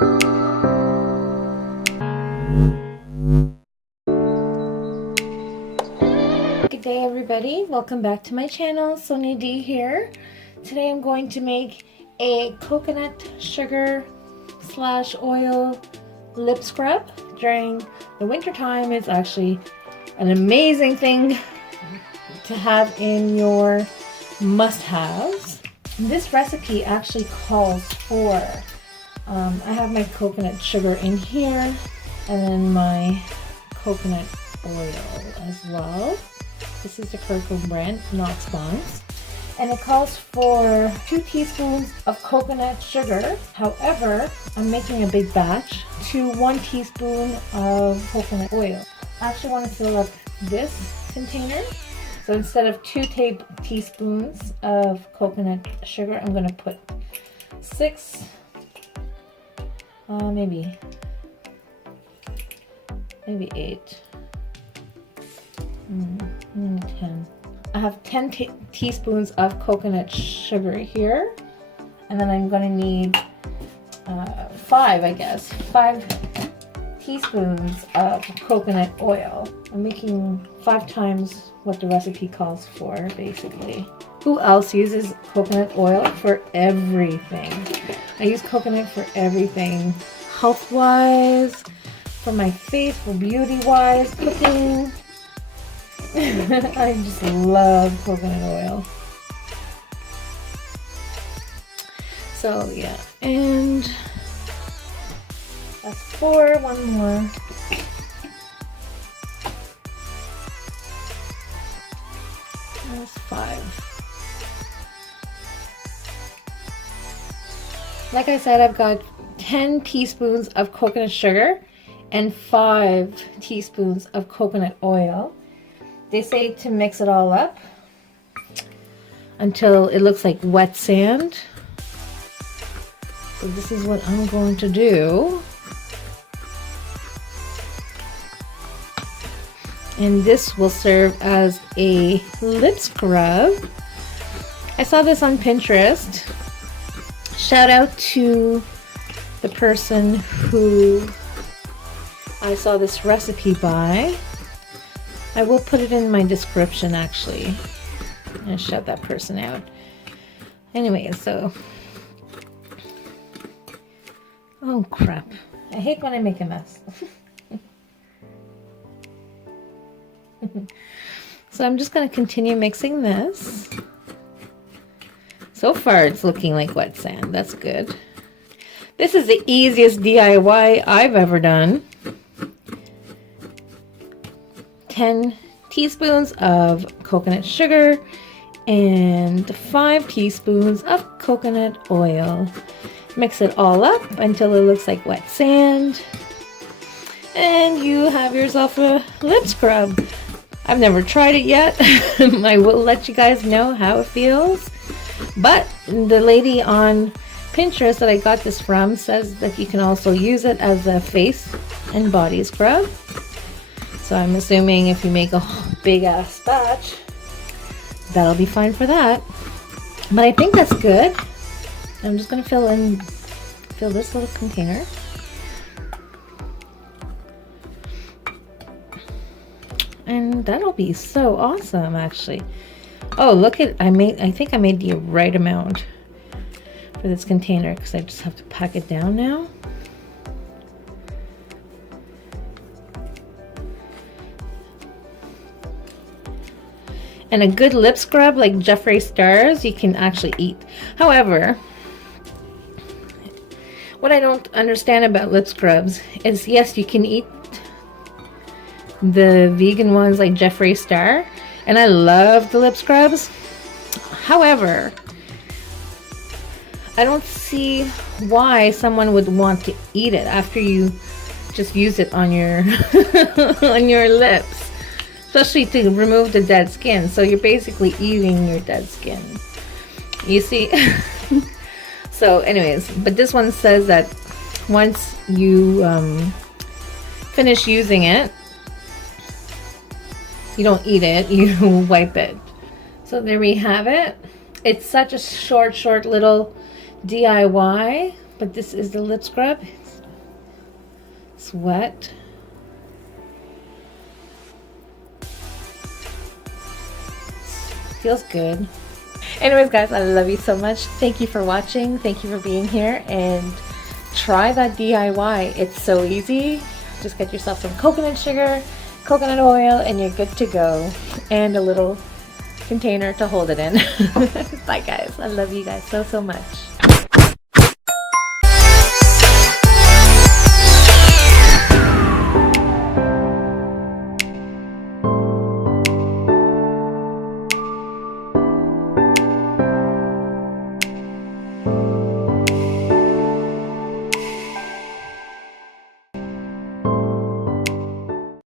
Good day everybody, welcome back to my channel. Sonia Dee here. Today I'm going to make a coconut sugar / oil lip scrub. During the winter time, it's actually an amazing thing to have in your must-haves. This recipe actually calls for I have my coconut sugar in here and then my coconut oil as well. This is the Kirkland brand, not Spons. And it calls for 2 teaspoons of coconut sugar. However, I'm making a big batch to 1 teaspoon of coconut oil. I actually want to fill up this container. So instead of 2 teaspoons of coconut sugar, I'm going to put 6, maybe 8. 10. I have 10 teaspoons of coconut sugar here, and then I'm going to need 5, I guess, 5 teaspoons of coconut oil. I'm making 5 times what the recipe calls for, basically. Who else uses coconut oil for everything? I use coconut for everything, health-wise, for my face, for beauty-wise, cooking. I just love coconut oil. So yeah, and that's 4, 1 more. That's 5. Like I said, I've got 10 teaspoons of coconut sugar and 5 teaspoons of coconut oil. They say to mix it all up until it looks like wet sand. So this is what I'm going to do. And this will serve as a lip scrub. I saw this on Pinterest. Shout out to the person who I saw this recipe by. I will put it in my description, actually. I'm gonna shut that person out. Anyway, so... oh crap. I hate when I make a mess. So I'm just gonna continue mixing this. So far it's looking like wet sand. That's good. This is the easiest DIY I've ever done. 10 teaspoons of coconut sugar and 5 teaspoons of coconut oil. Mix it all up until it looks like wet sand, and you have yourself a lip scrub. I've never tried it yet. I will let you guys know how it feels, but the lady on Pinterest that I got this from says that you can also use it as a face and body scrub. So I'm assuming if you make a big ass batch, that'll be fine for that. But I think that's good. I'm just gonna fill this little container. And that'll be so awesome, actually. Oh, look at, I think I made the right amount for this container because I just have to pack it down now. And a good lip scrub like Jeffree Star's, you can actually eat. However, what I don't understand about lip scrubs is, yes, you can eat the vegan ones like Jeffree Star, and I love the lip scrubs. However, I don't see why someone would want to eat it after you just use it on your on your lips. Especially to remove the dead skin. So you're basically eating your dead skin. You see? So anyways, but this one says that once you finish using it, you don't eat it, you wipe it. So there we have it. It's such a short little DIY. But this is the lip scrub. It's wet. Feels good. Anyways, guys, I love you so much. Thank you for watching. Thank you for being here, and try that DIY. It's so easy. Just get yourself some coconut sugar, coconut oil, and you're good to go. And a little container to hold it in. Bye, guys. I love you guys so much.